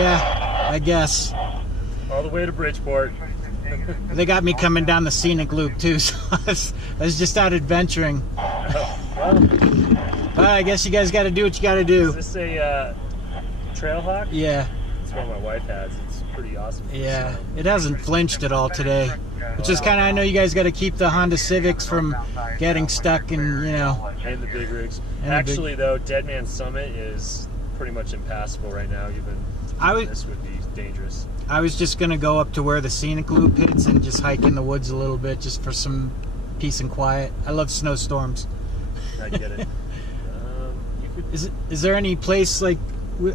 Yeah, I guess. All the way to Bridgeport. They got me coming down the scenic loop too, so I was just out adventuring. Well, I guess you guys got to do what you got to do. is this a Trailhawk? Yeah. That's what my wife has. It's pretty awesome. Yeah, it hasn't flinched at all today, which is kind of, I know you guys got to keep the Honda Civics from getting stuck and, you know. And the big rigs. And Actually, though, Dead Man Summit is pretty much impassable right now. Even this would be dangerous. I was just going to go up to where the scenic loop hits and just hike in the woods a little bit just for some peace and quiet. I love snowstorms. I get it. Is there any place, like,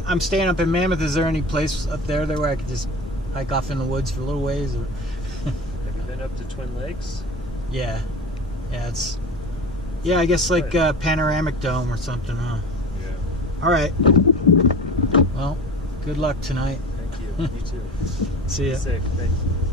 I'm staying up in Mammoth, is there any place up there where I could just hike off in the woods for a little ways? Or Have you been up to Twin Lakes? Yeah. Yeah, I guess like Panoramic Dome or something, huh? Yeah. All right. Well, good luck tonight. Thank you. You too. See ya. Be safe. Thank you.